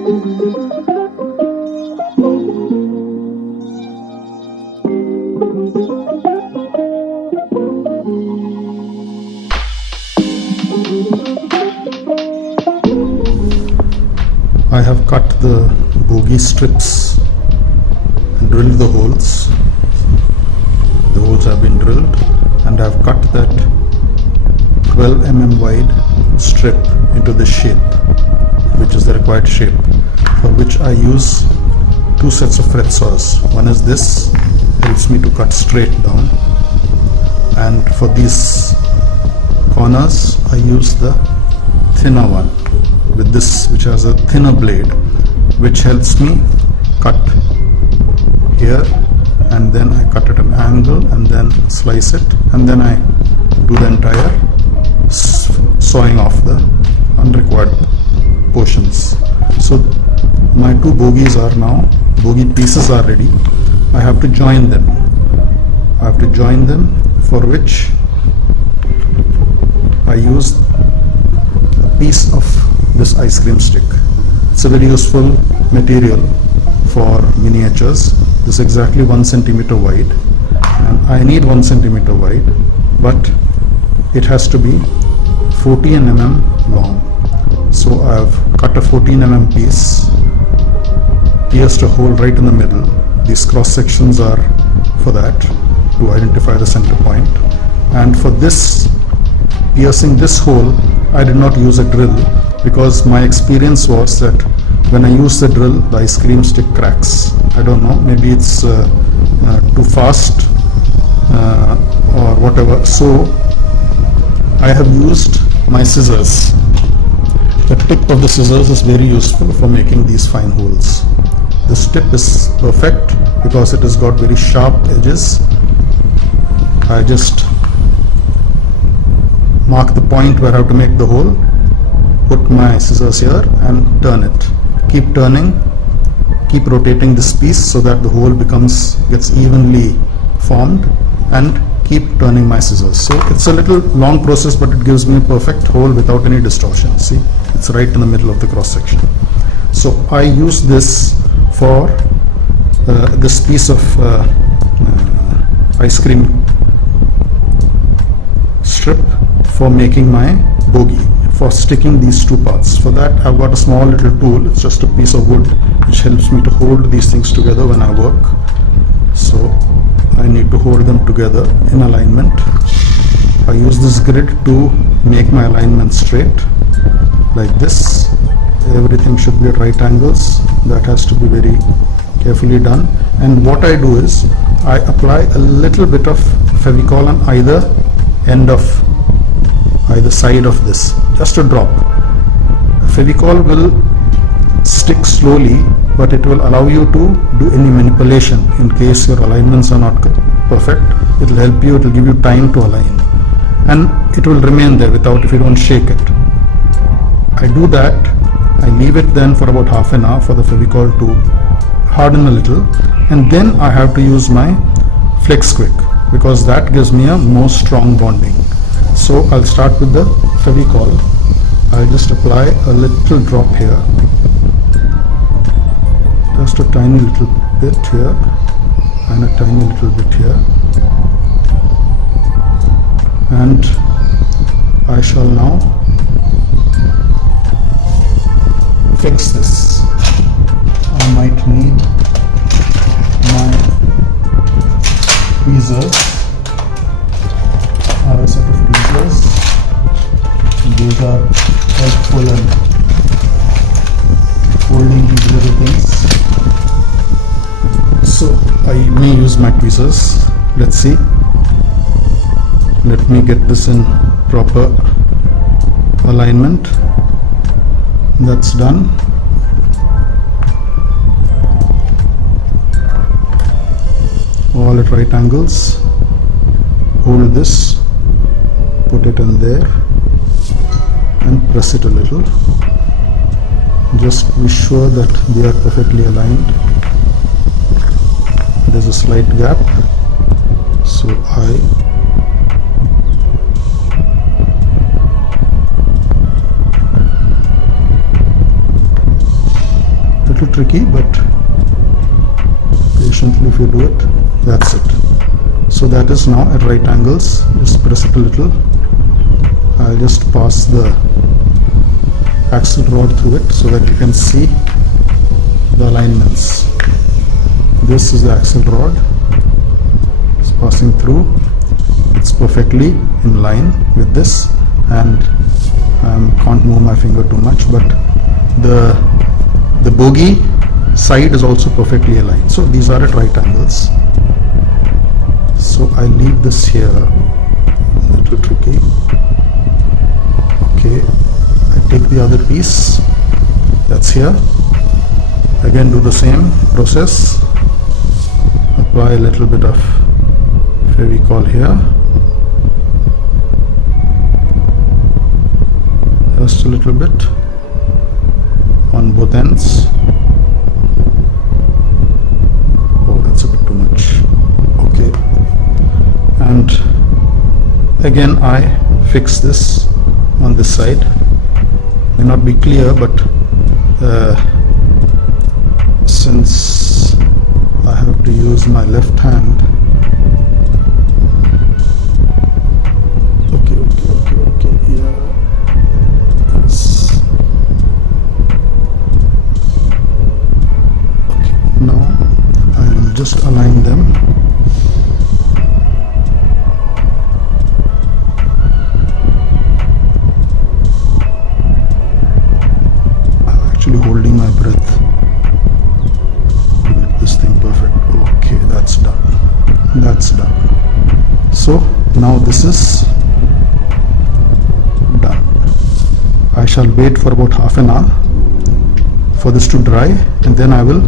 I have cut the bogie strips and drilled the holes. The holes have been drilled, and I have cut that 12 mm wide strip into this shape, which is the required shape, for which I use two sets of fret saws. One is this, helps me to cut straight down, and for these corners I use the thinner one with this, which has a thinner blade, which helps me cut here, and then I cut at an angle and then slice it, and then I do the entire sawing off the unrequired portions. So my two bogies are now, bogie pieces are ready. I have to join them. For which I use a piece of this ice cream stick. It's a very useful material for miniatures. This is exactly 1 centimeter wide, and I need 1 centimeter wide, but it has to be 14 mm long. So I have cut a 14 mm piece, pierced a hole right in the middle. These cross sections are for that, to identify the center point. And for this, piercing this hole, I did not use a drill, because my experience was that when I use the drill, the ice cream stick cracks. I don't know, maybe it's too fast or whatever. So I have used my scissors. The tip of the scissors is very useful for making these fine holes. This tip is perfect because it has got very sharp edges. I just mark the point where I have to make the hole, put my scissors here and turn it. Keep turning, keep rotating this piece so that the hole gets evenly formed, and keep turning my scissors. So it's a little long process, but it gives me a perfect hole without any distortion. See, it's right in the middle of the cross section. So I use this for this piece of ice cream strip for making my bogie, for sticking these two parts. For that I've got a small little tool. It's just a piece of wood which helps me to hold these things together when I work. So I need to hold them together in alignment. I use this grid to make my alignment straight like this. Everything should be at right angles. That has to be very carefully done. And what I do is I apply a little bit of Fevicol on either end of either side of this, just a drop. Fevicol will stick slowly, but it will allow you to do any manipulation in case your alignments are not perfect. It will help you, it will give you time to align, and it will remain there if you don't shake it. I do that, I leave it then for about half an hour for the Fevicol to harden a little, and then I have to use my Flex Quick, because that gives me a more strong bonding. So I'll start with the Fevicol. I'll just apply a little drop here, just a tiny little bit here and a tiny little bit here, and I shall now fix this. I might need my tweezers. I have a set of tweezers. These are helpful in holding these little things. So I may use my tweezers. Let's see. Let me get this in proper alignment. That's done. All at right angles. Hold this, put it in there and press it a little. Just be sure that they are perfectly aligned. There's a slight gap, so I little tricky, but patiently if you do it, that's it. So that is now at right angles. Just press it a little. I'll just pass the axle rod through it so that you can see the alignments. This is the axle rod. It's passing through. It's perfectly in line with this, and I can't move my finger too much, but the bogie side is also perfectly aligned. So these are at right angles. So I leave this here, a little tricky. Okay, I take the other piece that's here. Again do the same process. Apply a little bit of Fevicol here. Just a little bit on both ends. Oh, that's a bit too much. Okay. And again I fix this on this side. May not be clear, but since I have to use my left hand. Okay, yeah. Yes. Okay, now I will just align them. Holding my breath to get this thing perfect. Okay, that's done. So now this is done. I shall wait for about half an hour for this to dry, and then I will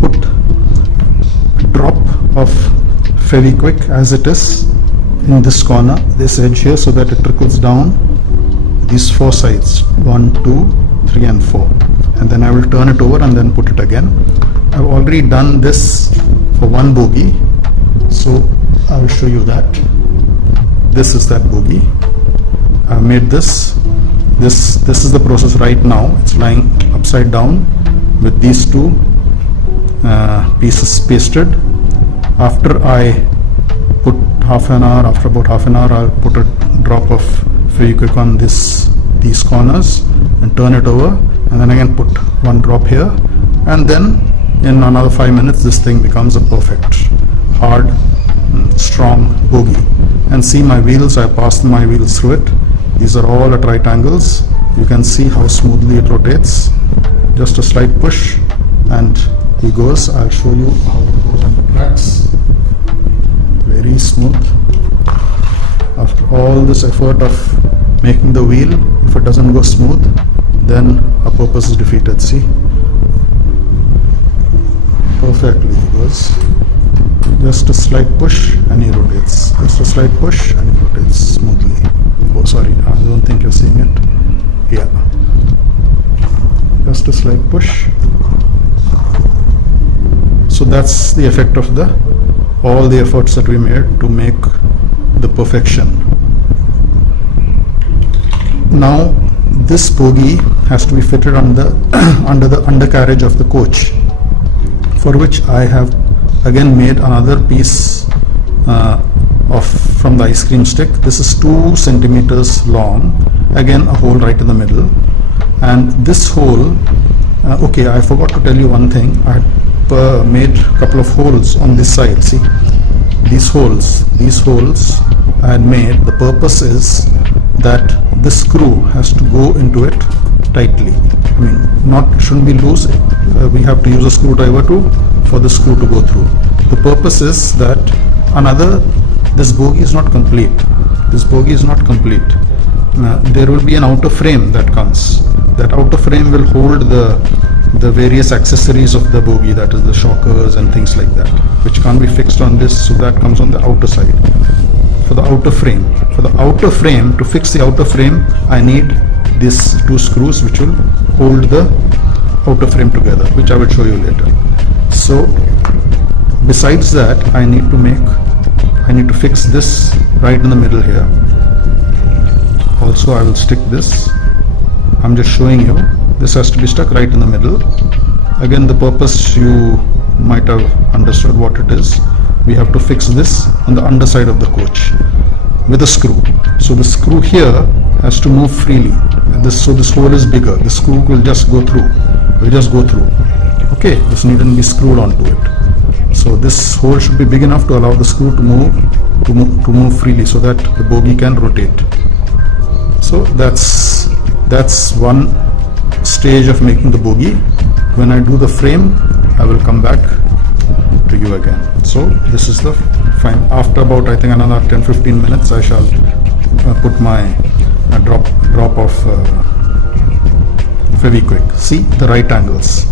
put a drop of Fevikwik as it is in this corner, this edge here, so that it trickles down these four sides, 1, 2, 3 and 4. And then I will turn it over and then put it again. I've already done this for one bogie, so I will show you that. This is that bogie. I've made this. This is the process right now. It's lying upside down with these two pieces pasted. After I put after about half an hour, I'll put a drop of Fevikwik on these corners and turn it over, and then again put one drop here, and then in another 5 minutes this thing becomes a perfect hard strong bogie. And see my wheels, I passed my wheels through it. These are all at right angles. You can see how smoothly it rotates. Just a slight push and he goes. I'll show you how it goes on the tracks. Very smooth. After all this effort of making the wheel, if it doesn't go smooth, then our purpose is defeated. See, perfectly he goes. Just a slight push and he rotates. Just a slight push and he rotates smoothly. Oh, sorry, I don't think you're seeing it. Yeah, just a slight push. So that's the effect of all the efforts that we made to make the perfection. Now this bogie has to be fitted on the under the undercarriage of the coach, for which I have again made another piece from the ice cream stick. This is 2 centimeters long, again a hole right in the middle, and this hole, okay, I forgot to tell you one thing. I had made a couple of holes on this side. See, these holes I had made. The purpose is that this screw has to go into it tightly. I mean, shouldn't be loose. We have to use a screwdriver for the screw to go through. The purpose is that this bogie is not complete. This bogie is not complete. There will be an outer frame that comes. That outer frame will hold the various accessories of the bogie, that is the shockers and things like that, which can't be fixed on this, so that comes on the outer side. For the outer frame, to fix the outer frame, I need these 2 screws which will hold the outer frame together, which I will show you later. So besides that, I need to fix this right in the middle here. Also, I will stick this. I'm just showing you. This has to be stuck right in the middle. Again, the purpose you might have understood what it is. We have to fix this on the underside of the coach with a screw. So the screw here has to move freely. So this hole is bigger. The screw will just go through. Okay, this needn't be screwed onto it. So this hole should be big enough to allow the screw to move freely, so that the bogie can rotate. So that's one stage of making the bogie. When I do the frame, I will come back to you again. So this is the fine. After about, I think, another 10-15 minutes, I shall put my drop of Fevikwik. See the right angles.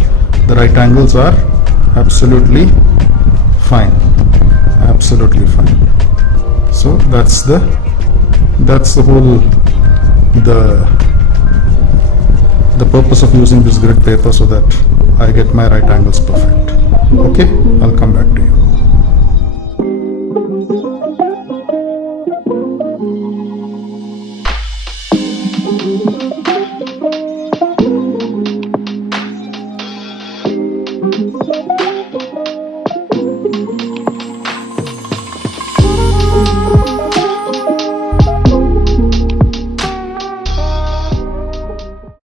The right angles are absolutely fine. Absolutely fine. So that's the whole the purpose of using this grid paper, so that I get my right angles perfect. Okay, I'll come back.